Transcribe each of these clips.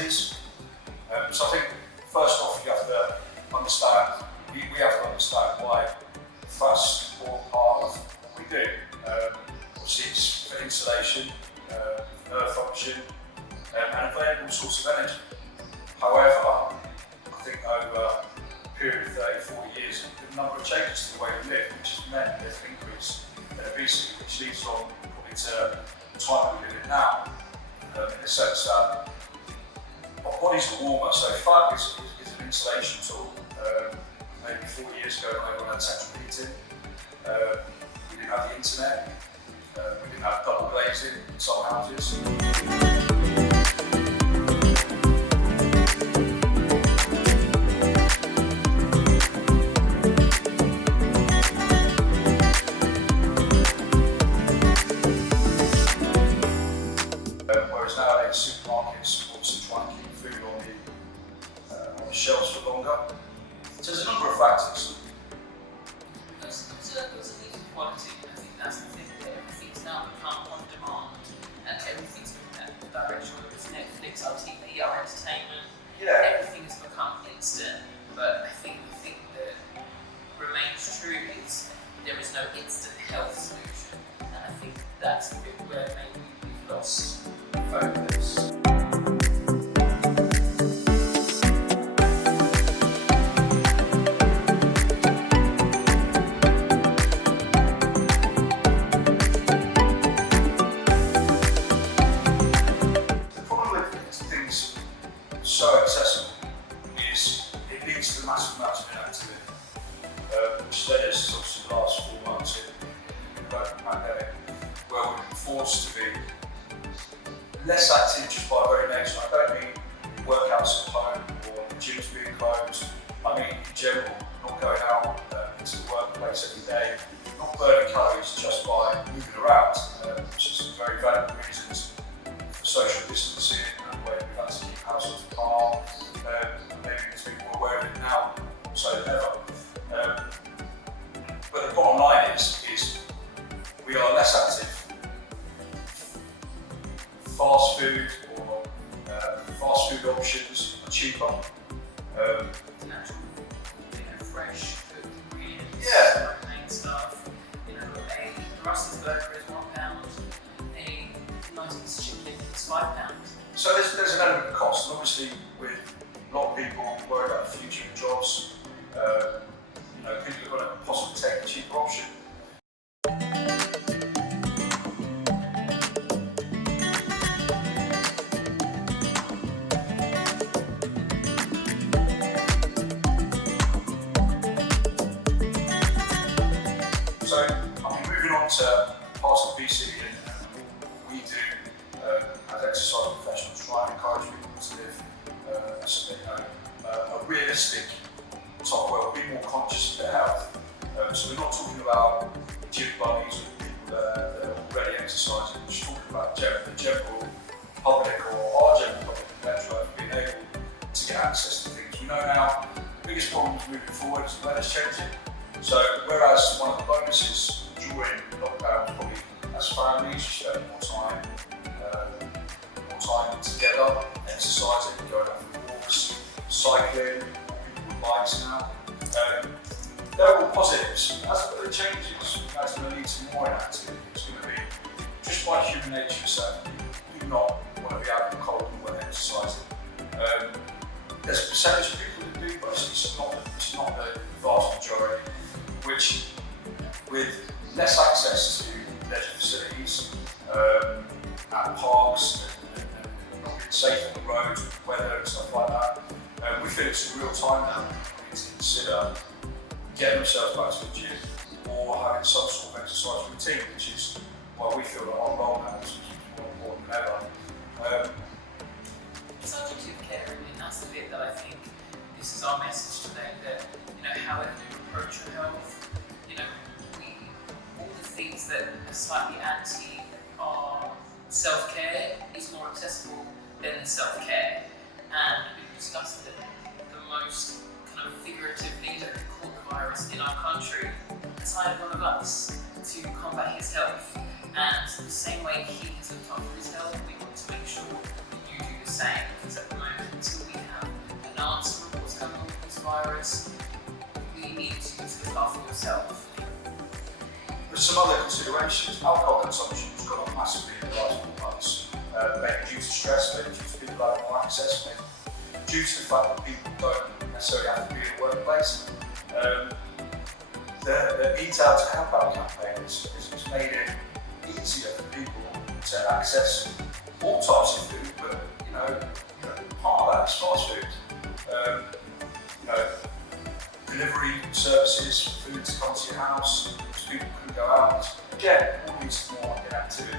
activities. So I think first off you have to understand, we have to understand why fast is an important part of what we do. Obviously it's for insulation, nerve function, and available source of energy. However, I think over a period of 30, 40 years, there's been a number of changes to the way we live, which has meant there's an increase in obesity, which leads on probably to the time we live in now, in the sense that our bodies are warmer, so fat is an insulation tool. Maybe 40 years ago when everyone had central heating, we didn't have the internet, we didn't have double glazing in some houses. Whereas nowadays supermarkets obviously try and keep food on the shelves for longer. So there's a number of factors. There's a need for quality. I think that's the thing, that everything's now become on demand and everything's moving in that direction, whether it's Netflix, our TV, our entertainment. Yeah. Everything has become instant. But I think the thing that remains true is there is no instant health solution. And I think that's the bit where maybe we've lost focus. So accessible is it leads to massive amounts of inactivity, which led us to obviously the last 4 months in the pandemic, where we've been forced to be less active just by very nature. I don't mean workouts at home or gyms being closed. I mean in general, not going out into the workplace every day, not burning calories just by moving around, which is very valuable reasons for social distancing and where we've had to keep households apart. Maybe it's people are aware of it now, so than ever. But the bottom line is we are less active. Fast food or fast food options are cheaper. Natural, fresh food ingredients, Yeah. main stuff. A Russell's burger is £1. A nice piece of chicken is £5. So there's an element of cost, and obviously with a lot of people worried about the future of jobs, people are going to possibly take the cheaper option. So moving on to parts of obesity and what we do as exercise professionals, try and encourage people to live a realistic top well, be more conscious of their health. So we're not talking about gym buddies or people that are already exercising, we're just talking about the general public or our general public in Letchworth being able to get access to things. We know now the biggest problems moving forward is the weather's changing. So whereas one of the bonuses during lockdown was probably as families, you spend more time together, exercising, going out for walks, cycling, people with bikes now. They're all positives. As the weather changes, that's going to lead to more inactivity. It's going to be just by human nature, so you do not want to be out in the cold when exercising. There's a percentage of people that do, but it's not the vast majority, which with less access to leisure facilities, at parks, and not being safe on the road, weather and stuff like that, we feel it's a real time now to consider getting themselves back to the gym or having some sort of exercise routine, which is why we feel that our role now is more important than ever. Subjective care, that's the bit that I think this is our message today, that however you approach your health, all the things that are slightly anti our self-care is more accessible than the self-care. And we've discussed that the most kind of figurative leader who caught the virus in our country decided one of us to combat his health. And the same way he has looked after his health, we want to make sure that you do the same, because at the moment yourself. There's some other considerations. Alcohol consumption has gone up massively in the last 4 months, maybe due to stress, maybe due to people having more access, maybe due to the fact that people don't necessarily have to be in a workplace. The Eat Out to Help Out campaign has made it easier for people to access all types of food, but part of that is fast food. Delivery services, food to come to your house, because people couldn't go out. Again, all leads to more inactivity.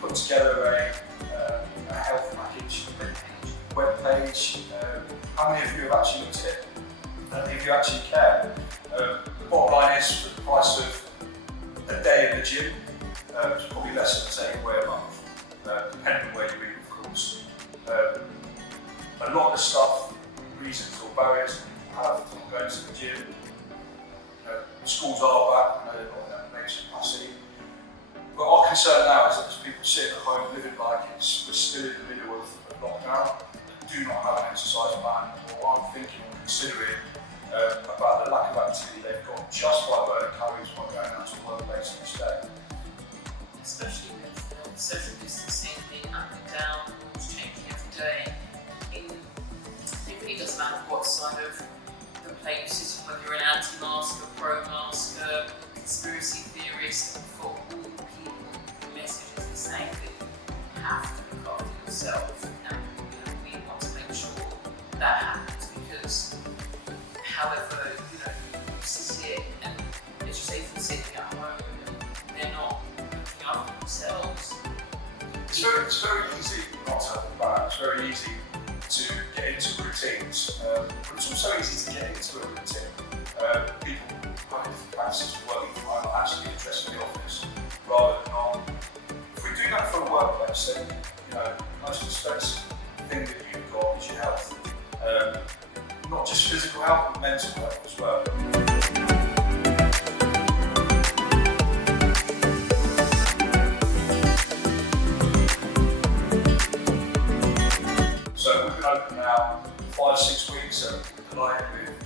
Put together a health package, web page. How many of you have actually looked at it? How many of you actually care? The bottom line is, for the price of a day in the gym, it's probably less than taking away a month, depending on where you eat, of course. A lot of the stuff, reasons or barriers people have to going to the gym. Schools are back, I know they're not in that major capacity. But our concern now is that as people sit at home living like we're still in the middle of lockdown, do not have an exercise plan, or aren't thinking or considering about the lack of activity they've got just by burning calories by going out to the workplace each day. Especially with social distancing being up and down, rules changing every day. It really doesn't matter what side of the plate you sit on, whether you're an anti-masker, pro-masker, conspiracy theorist. For all people, the message is the same, that you have to look after yourself, and we want to make sure that happens, because however, you sit here and let's just say them sitting at home and they're not looking after themselves. It's very easy not to have a plan. It's very easy to get into routines, but it's also easy to get into a routine. People have different practices of working from home, actually interested in the office rather than on. If we do that for a workplace, then the most expensive thing that you've got is your health. Not just physical health, but mental health as well. So we've been open now 5-6 weeks, and we're delighted with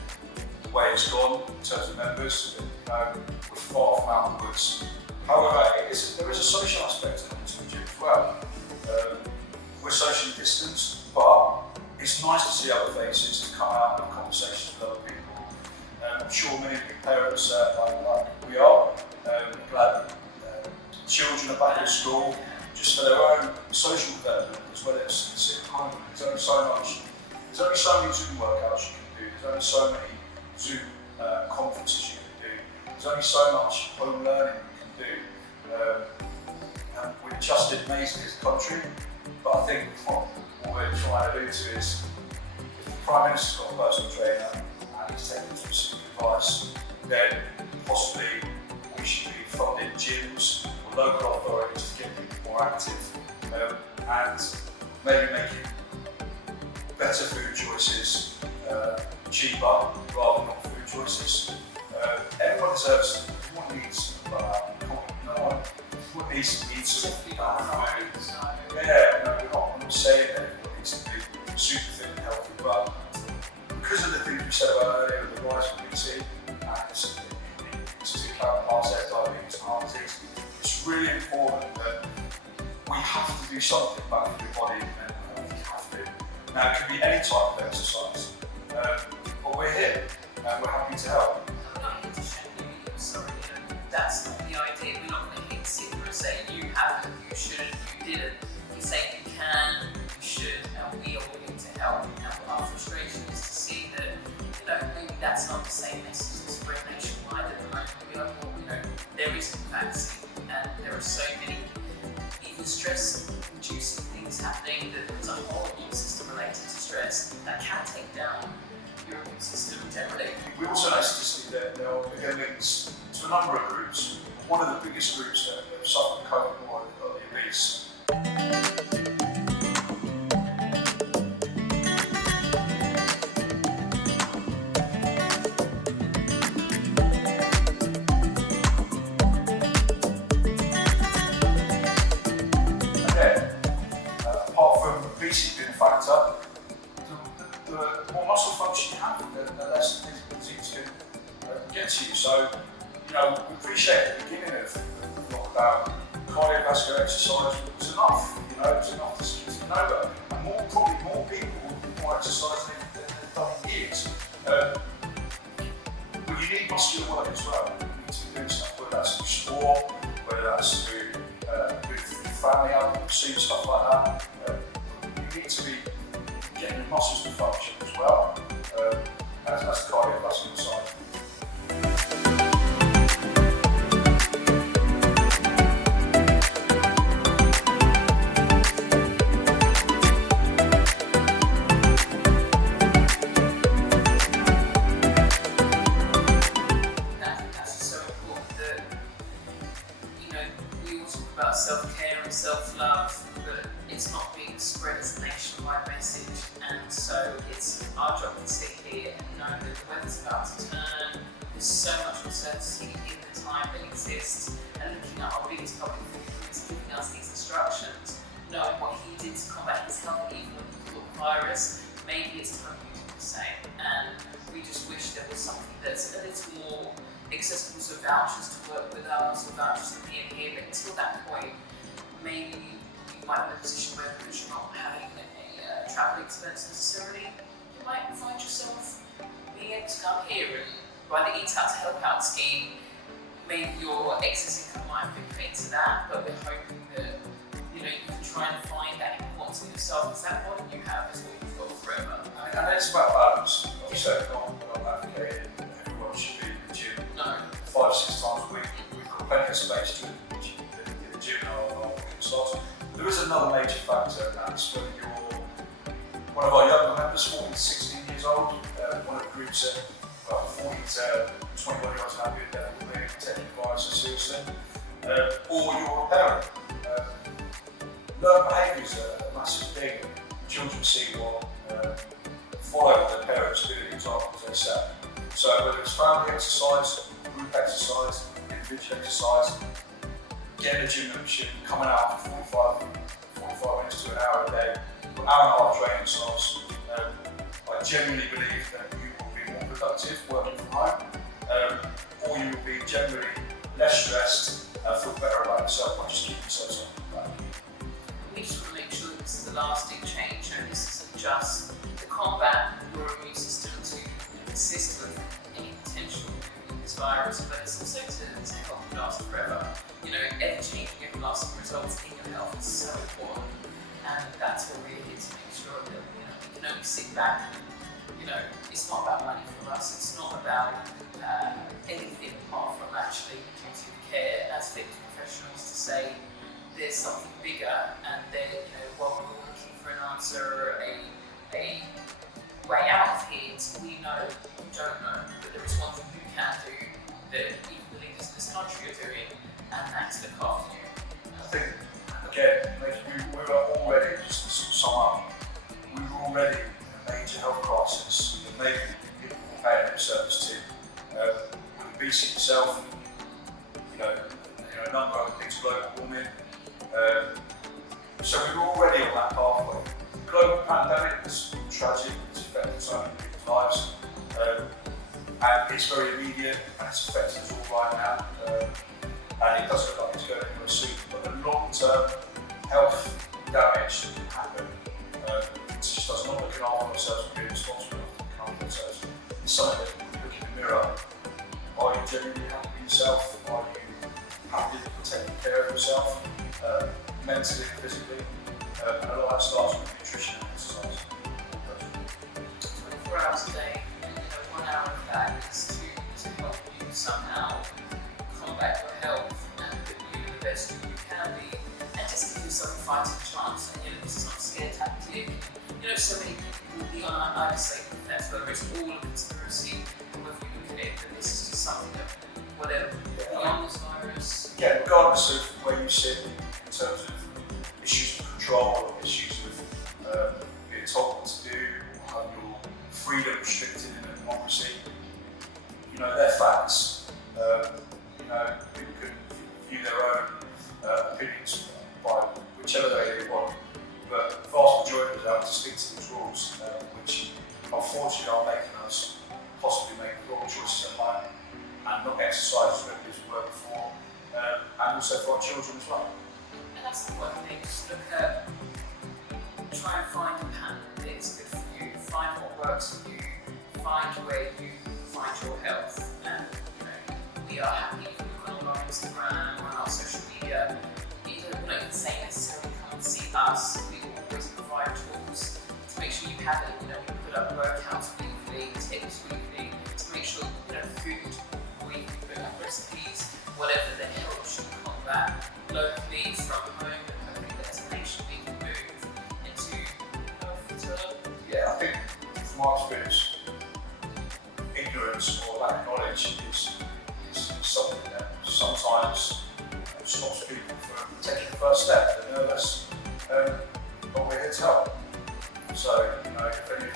the way it's gone in terms of members. We're far from out of the woods. However, there is a social aspect to coming to the gym as well. We're socially distanced, but it's nice to see other faces, to come out and have conversations with other people. I'm sure many of you parents like we are. Glad children are back at school just for their own social development as well as sitting at home. There's only so many Zoom workouts you can do. There's only so many Zoom conferences you can do. There's only so much home learning you can do. And we're adjusted amazingly as a country, but I think what we're trying to do is, if the Prime Minister's got a personal trainer and he's taking specific advice, then possibly we should be funding gyms or local authorities to get people more active, and maybe making better food choices cheaper rather than not food choices. Everyone deserves, everyone needs everyone needs to eat something. Yeah, we're not saying that everyone needs to be super fit and healthy, but because of the things we said about earlier, the rise of obesity and it's parts of diabetes and heart disease, it's really important that we have to do something back for your body and mental health. We have to. Now, it could be any type of exercise, but we're here and we're happy to help. I'm not here to shame you either, sorry, that's not the idea. We're not going to hit sit and say you haven't, you shouldn't, you didn't. We're saying you can, you should, and we are willing to help. And our frustration is to see that maybe that's not the same message that's spread nationwide at the moment. We are more, there is a vaccine, and there are so many even stress-inducing things happening, that there's a whole immune system related to stress that can take down your immune system generally. We also noticed to see that there are again links to a number of groups. One of the biggest groups that have suffered COVID more are the obese. factor, the more muscle function you have, the less the disease can get to you. So, we appreciate at the beginning of lockdown, cardiovascular exercise was enough. It was enough to keep it over. And probably more people will do more exercise than they've done in years. But you need muscular work as well. You need to be doing stuff, whether that's through sport, whether that's through family advocacy, stuff like that. You need to be getting your muscles to function as well as the cardiovascular side. Self-care and self-love, but it's not being spread as a nationwide message, and so it's our job to sit here and know that the weather's about to turn. There's so much uncertainty in the time that exists, and looking at our biggest public figure who's giving us these instructions, knowing what he did to combat his health even when he caught the virus, maybe it's time we do the same. And we just wish there was something that's a little more accessible, so vouchers to work with us, or vouchers to be in here, but until that point, maybe you might be in a position where, because you're not having a travel expense necessarily, you might find yourself being able to come here, and by the Eat Out to Help Out scheme, maybe your excess income might be paid to that, but we're hoping that you can try and find that importance in yourself, because that body you have is what you've got forever. And it's about balance. Obviously, I'm not advocating everyone should be in the gym 5-6 times a week. We've got plenty of space to in the gym and our slots. There is another major factor, and that's when you're one of our younger members, 14 to 16 years old, one of the groups about 40 to 21 year olds now who are really taking viruses seriously, or you're a parent. Learned behaviour is a massive thing. Children see what follow what their parents do, the examples they set. So whether it's family exercise, group exercise, individual exercise, getting a gym membership, coming out for 45 minutes to an hour a day, an hour and a half training slots, I genuinely believe that you will be more productive working from home, or you will be generally less stressed and feel better about yourself by just keeping yourself back. We just want to make sure that this is a lasting change, and this isn't just to combat your immune system to assist with any potential in this virus, but it's also to help you last forever. Ever-changing, everlasting results in your health is so important, and that's what we're here to make sure that we can only sit back. It's not about money for us. It's not about anything apart from actually the duty of care as fitness professionals to say there's something bigger, and then while we're all looking for an answer, a way out of here, we know you don't know, but there is one thing you can do that even the leaders in this country are doing, and that's look after you. I think, again, we were already, just to sum up, we were already in a major health crisis that maybe people were paying lip service to. With obesity itself, a number of things, global warming. So we were already on that pathway. The global pandemic is tragic, it's affected so many people's lives, and it's very immediate, and it's affecting us all right now. And it doesn't look like it's going anywhere soon, but the long-term health damage can happen. It's just us not looking after ourselves and being responsible enough to look after ourselves. It's something that you look in the mirror. Are you genuinely happy with yourself? Are you happy with taking care of yourself, mentally and physically? And a lot of that starts with nutrition and exercise. 24 hours a day, and 1 hour of that is to help you somehow combat your health and put you the best you can be, and just give yourself a fighting chance. And this is not a scare tactic. So many people will be on either side of the fence, whether it's all a conspiracy or whether you look at it that this is just something that, whatever, beyond this virus. Yeah, regardless of where you sit in terms of issues of control, or issues of being told what to do, or having your freedom restricted in a democracy, they're facts. People can view their own opinions by whichever way they want, but the vast majority of us have to stick to these rules, which unfortunately are making us possibly make the wrong choices at home and not exercise as regularly as we were before, and also for our children as well. And that's the one thing, just look at, try and find a pattern that is good for you, find what works for you, find where you find your health, and we are happy if you look on our Instagram or on our social media. We're not even saying necessarily come and see us. We will always provide tools to make sure you have it. We put up workouts weekly, tips weekly, to make sure food weekly, put up recipes, whatever that helps you combat locally from home, and hopefully as a nation we can move into health. Yeah, I think from my experience, ignorance or lack of knowledge is something that sometimes stops people from taking the first step. They're nervous, but we're here to help. So, if any of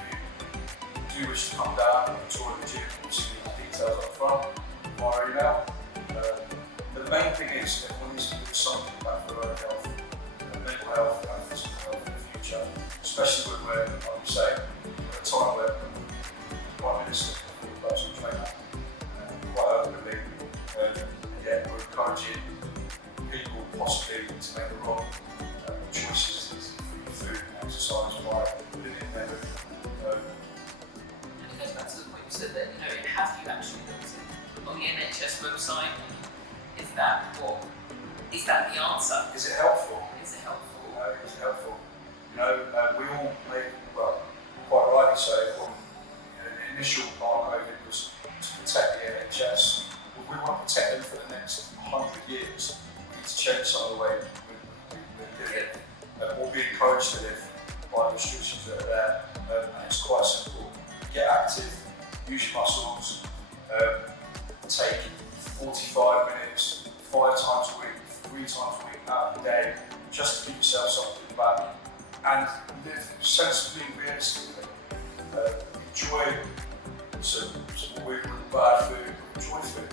you do wish to come down and tour the gym, you'll see the details up front via email. But the main thing is that everyone needs to do something about their own health, mental health and physical health in the future, especially when we're, like you say, at a time where the Prime Minister can be a personal trainer quite openly. Again, we're encouraging people possibly to make the wrong choices for food and exercise by living their movement. And it goes back to the point you said that have you actually looked at on the NHS website? Is that the answer? Is it helpful? Is it helpful? Is it helpful? We all made, well, quite rightly so, the initial part of it was to protect the NHS. We want to protect them for the next 100 years. We need to change some of the way we live, or be encouraged to live by the restrictions that are there. And it's quite simple. Get active, use your muscles, take 45 minutes, 5 times a week, 3 times a week out of the day, just to give yourself something back, and live sensibly and realistically. Enjoy some weird and bad food, enjoy food.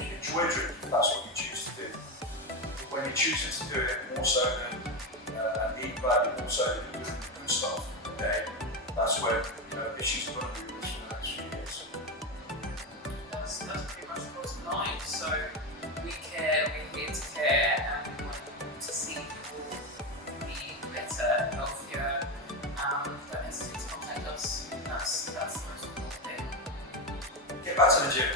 Enjoy drinking if that's what you choose to do. But when you're choosing to do it more so than and eat badly more so than doing good stuff in the day, that's when issues are going to be reached in the next few years. That's pretty much across the line. So we care, we're here to care, and we want to see people be better, healthier. Don't hesitate to contact us. That's the most important thing. Get back to the gym.